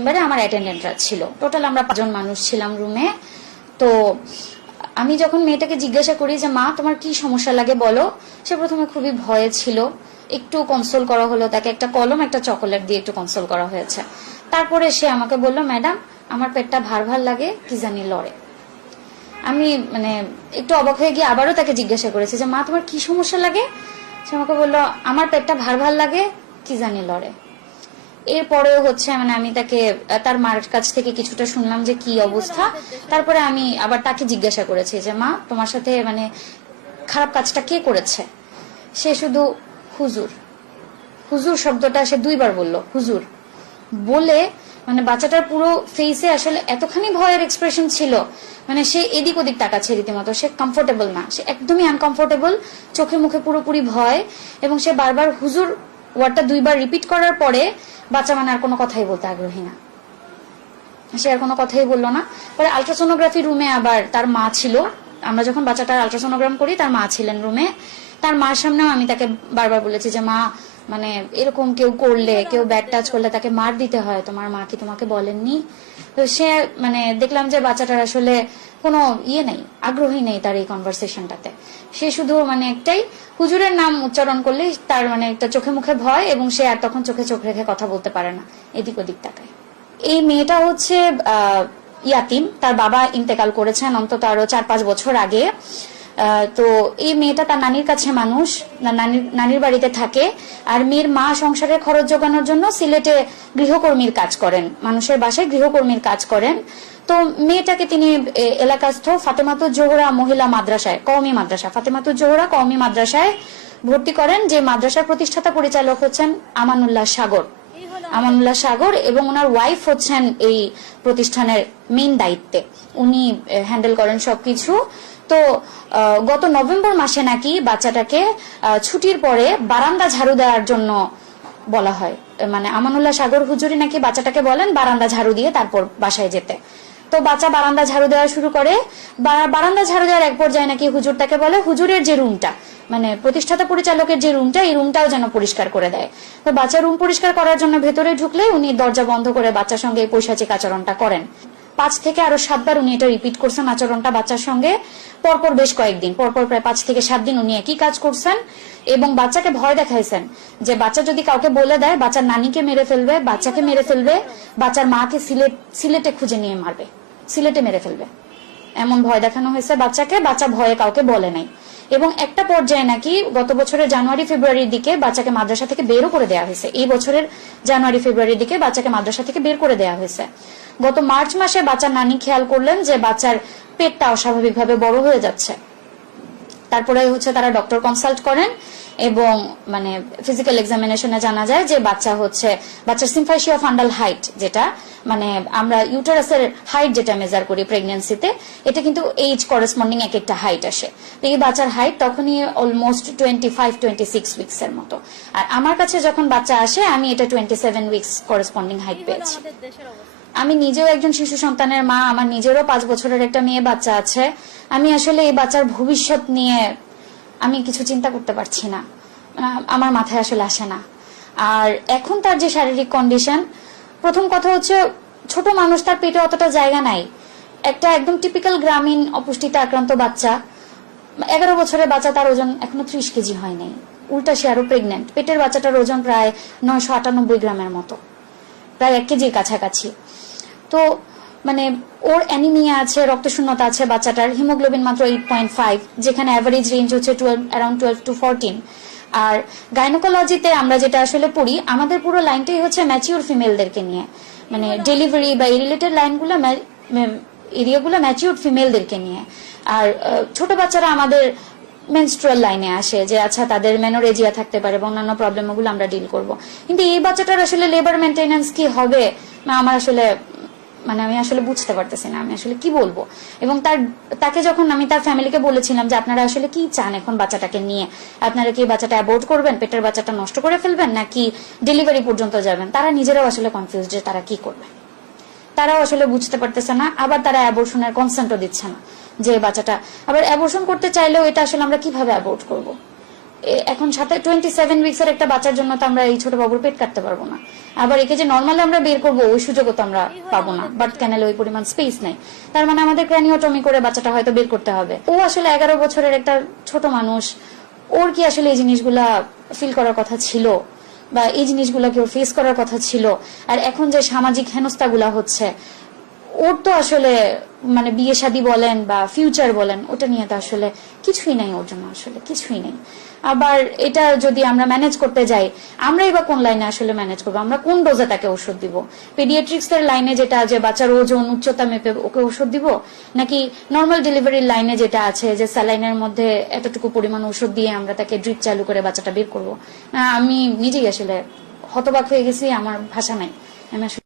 এবারে আমার অ্যাটেন্ডেন্টরা ছিল, টোটাল আমরা 5 জন মানুষ ছিলাম রুমে। তো আমি যখন মেয়েটাকে জিজ্ঞাসা করি যে মা তোমার কি সমস্যা লাগে বলো, সে প্রথমে খুবই ভয়ে ছিল। একটু কনসোল করা হলো, তাকে একটা কলম একটা চকোলেট দিয়ে একটু কনসোল করা হয়েছে। তারপরে সে আমাকে বললো ম্যাডাম আমার পেটটা ভার ভার লাগে, কি জানি লড়ে। আমি একটু অবাক হয়ে গিয়ে আবারও তাকে জিজ্ঞাসা করেছি যে মা তোমার কি সমস্যা লাগে। সে আমাকে বললো আমার পেটটা ভার ভার লাগে, কি জানি লড়ে। এরপরেও আমি তাকে তার মার কাছ থেকে কিছুটা শুনলাম যে কি অবস্থা। তারপরে আমি আবার তাকে জিজ্ঞাসা করেছি যে মা তোমার সাথে খারাপ কাজটা কে করেছে। সে শুধু হুজুর হুজুর শব্দটা সে 2 বার বলল, হুজুর বলে বাচ্চাটার পুরো ফেসে আসলে এতখানি ভয়ের এক্সপ্রেশন ছিল, সে এদিক ওদিক তাকাচ্ছে রীতিমতো। সে কমফোর্টেবল না, সে একদমই আনকমফোর্টেবল, চোখে মুখে পুরোপুরি ভয়। এবং সে বারবার হুজুর ওয়ার্ডটা 2 বার রিপিট করার পরে বাচ্চা আর কোনো কথাই বলতে আগ্রহী না, সে আর কোনো কথাই বললো না। পরে আলট্রাসোনোগ্রাফি রুমে আবার তার মা ছিল, আমরা যখন বাচ্চাটার আলট্রাসোনোগ্রাম করি তার মা ছিলেন রুমে। তার মার সামনেও আমি তাকে বারবার বলেছি যে মা এরকম কেউ করলে, কেউ ব্যাড টাচ করলে তাকে মার দিতে হয়, তোমার মা কি তোমাকে বলেননি? তো সে দেখলাম যে বাচ্চাটার আসলে কোনো নেই, আগ্রহী নেই তার এই কনভারসেশনটাতে। সে শুধু একটাই হুজুরের নাম উচ্চারণ করলে তার একটা চোখে মুখে ভয়, এবং সে আর তখন চোখে চোখ রেখে কথা বলতে পারে না, এদিক ওদিক তাকায়। এই মেয়েটা ইয়াতিম, তার বাবা ইন্তেকাল করেছেন অন্তত আরো 4-5 বছর আগে। তো এই মেয়েটা তার নানির কাছে মানুষ, নানির বাড়িতে থাকে। আর মেয়ের মা সংসারের খরচ জোগানোর জন্য সিলেটে গৃহকর্মীর কাজ করেন, মানুষের বাসায় গৃহকর্মীর কাজ করেন। তো মেয়েটাকে তিনি এলাকাস্থ ফাতেমাতুজ জোহরা মহিলা মাদ্রাসায়, কওমি মাদ্রাসা ফাতেমাতুজ জোহরা কওমি মাদ্রাসায় ভর্তি করেন, যে মাদ্রাসার প্রতিষ্ঠাতা পরিচালক হচ্ছেন আমানুল্লাহ সাগর, এবং ওনার ওয়াইফ হচ্ছেন এই প্রতিষ্ঠানের মেইন দায়িত্বে, উনি হ্যান্ডেল করেন সবকিছু। তো গত নভেম্বর মাসে নাকি বাচ্চাটাকে ছুটির পরে বারান্দা ঝাড়ু দেওয়ার জন্য বলা হয়, আমানুল্লাহ সাগর হুজুরি নাকি বাচ্চাটাকে বলেন বারান্দা ঝাড়ু দিয়ে তারপর বাসায় যেতে। তো বাচ্চা বারান্দা ঝাড়ু দেওয়া শুরু করে। বারান্দা ঝাড়ু দেওয়ার এক পর্যায়ে নাকি হুজুর তাকে বলে হুজুরের যে রুমটা, প্রতিষ্ঠাতা পরিচালকের যে রুমটা, এই রুমটাও যেন পরিষ্কার করে দেয়। তো বাচ্চা রুম পরিষ্কার করার জন্য ভেতরে ঢুকলে উনি দরজা বন্ধ করে বাচ্চার সঙ্গে এই পৈশাচিক আচরণটা করেন। 5 থেকে আরো 7 বার উনি এটা রিপিট করছেন আচরণটা বাচ্চার সঙ্গে, পরপর বেশ কয়েকদিন, পরপর প্রায় 5 থেকে 7 দিন উনি একই কাজ করছেন। এবং বাচ্চাকে ভয় দেখাইছেন যে বাচ্চা যদি কাউকে বলে দেয় বাচ্চার নানিকে মেরে ফেলবে, বাচ্চাকে মেরে ফেলবে, বাচ্চার মাকে সিলেটে খুঁজে নিয়ে মারবে, সিলেটে মেরে ফেলবে, এমন ভয় দেখানো হয়েছে বাচ্চাকে। বাচ্চা ভয়ে কাউকে বলে নাই। এবং একটা পর্যায়ে নাকি গত বছরের জানুয়ারি ফেব্রুয়ারির দিকে বাচ্চাকে মাদ্রাসা থেকে বেরও করে দেওয়া হয়েছে, এই বছরের জানুয়ারি ফেব্রুয়ারির দিকে বাচ্চাকে মাদ্রাসা থেকে বের করে দেওয়া হয়েছে। গত মার্চ মাসে বাচ্চার নানি খেয়াল করলেন যে বাচ্চার পেটটা অস্বাভাবিকভাবে বড় হয়ে যাচ্ছে। তারপরে তারা ডক্টর কনসাল্ট করেন, এবং ফিজিক্যাল এক্সামিনেশনে জানা যায় যে বাচ্চার সিম্ফাইসিয়া ফান্ডাল হাইট, যেটা আমরা ইউটারাসের হাইট যেটা মেজার করি প্রেগন্যান্সিতে, এটা কিন্তু এইজ করেসপন্ডিং এক একটা হাইট আসে। তো এই বাচ্চার হাইট তখনই অলমোস্ট 25-26 উইকস এর মতো। আর আমার কাছে যখন বাচ্চা আসে আমি এটা 27 উইকস করেসপন্ডিং হাইট পেয়েছি। আমি নিজেও একজন শিশু সন্তানের মা, আমার নিজেরও 5 বছরের একটা মেয়ে বাচ্চা আছে। আমি আসলে এই বাচ্চার ভবিষ্যৎ নিয়ে আমি কিছু চিন্তা করতে পারছি না, আমার মাথায় আসলে আসে না। আর এখন তার যে শারীরিক কন্ডিশন, প্রথম কথা ছোট মানুষ, তার পেটে অতটা জায়গা নাই। একটা একদম টিপিক্যাল গ্রামীণ অপুষ্টিতে আক্রান্ত বাচ্চা, 11 বছরের বাচ্চা, তার ওজন এখনো 30 কেজি হয় নাই, উল্টা সে আরো প্রেগনেন্ট। পেটের বাচ্চাটার ওজন প্রায় 998 গ্রামের মতো, প্রায় 1 কেজির কাছাকাছি। তো ওর অ্যানিমিয়া আছে, রক্তশূন্যতা আছে বাচ্চাটার, হিমোগ্লোবিন মাত্র 8.5, যেখানে অ্যাভারেজ রেঞ্জ হচ্ছে অ্যারাউন্ড 12 to 14। আর গাইনোকোলজিতে আমরা যেটা আসলে পড়ি, আমাদের পুরো লাইনটাই ম্যাচিউর ফিমেলদেরকে নিয়ে, ডেলিভারি বা এই রিলেটেড লাইনগুলো এরিয়াগুলো ম্যাচিউর ফিমেলদেরকে নিয়ে। আর ছোট বাচ্চারা আমাদের মেনস্ট্রুয়াল লাইনে আসে, যে আচ্ছা তাদের মেনোরেজিয়া থাকতে পারে বা অন্যান্য প্রবলেমগুলো আমরা ডিল করব। কিন্তু এই বাচ্চাটার আসলে লেবার মেনটেন্যান্স কি হবে আমার আসলে আমি আসলে বুঝতে পারতেছি না, আমি আসলে কি বলবো। এবং তাকে যখন আমি তার ফ্যামিলিকে বলেছিলাম যে আপনারা আসলে কি চান এখন বাচ্চাটাকে নিয়ে, আপনারা কি বাচ্চাটা অ্যাবর্ট করবেন, পেটের বাচ্চাটা নষ্ট করে ফেলবেন, নাকি ডেলিভারি পর্যন্ত যাবেন, তারা নিজেরাও আসলে কনফিউজ যে তারা কি করবে। তারাও আসলে বুঝতে পারতেছে না। আবার তারা অ্যাবর্শনের কনসেন্টও দিচ্ছে না, যে বাচ্চাটা আবার অ্যাবর্শন করতে চাইলেও এটা আসলে আমরা কিভাবে অ্যাবর্ট করব। এখন 27 উইকস এর একটা বাচ্চার জন্য তো আমরা এই ছোট বাবুর পেট কাটতে পারবো না। আবার একে যে নর্মালি আমরা বের করবো ওই সুযোগও তো আমরা পাবো না, বাট ক্যানেলে ওই পরিমাণ স্পেস নেই। তার মানে আমাদের ক্র্যানিওটমি করে বাচ্চাটা হয়তো বের করতে হবে। ও আসলে 11 বছরের একটা ছোট মানুষ, ওর কি আসলে এই জিনিসগুলা ফিল করার কথা ছিল বা এই জিনিসগুলোকে ওর ফেস করার কথা ছিল? আর এখন যে সামাজিক হেনস্থাগুলা হচ্ছে, ওর তো আসলে মানে বিয়ে শাদী বলেন বা ফিউচার বলেন, ওটা নিয়ে তো আসলে কিছুই নাই ওর জন্য, আসলে কিছুই নেই। আবার এটা যদি আমরা ম্যানেজ করতে যাই, আমরাই বা কোন লাইনে আসলে ম্যানেজ করবো? আমরা কোন ডোজে তাকে ওষুধ দিব? পেডিয়াট্রিক্স এর লাইনে যেটা যে বাচ্চার ওজন উচ্চতা মেপে ওকে ওষুধ দিব, নাকি নর্মাল ডেলিভারির লাইনে যেটা আছে যে স্যালাইনের মধ্যে এতটুকু পরিমাণ ওষুধ দিয়ে আমরা তাকে ড্রিপ চালু করে বাচ্চাটা বের করবো? আমি নিজেই আসলে হতবাক হয়ে গেছি, আমার ভাষা নাই। আমি আসলে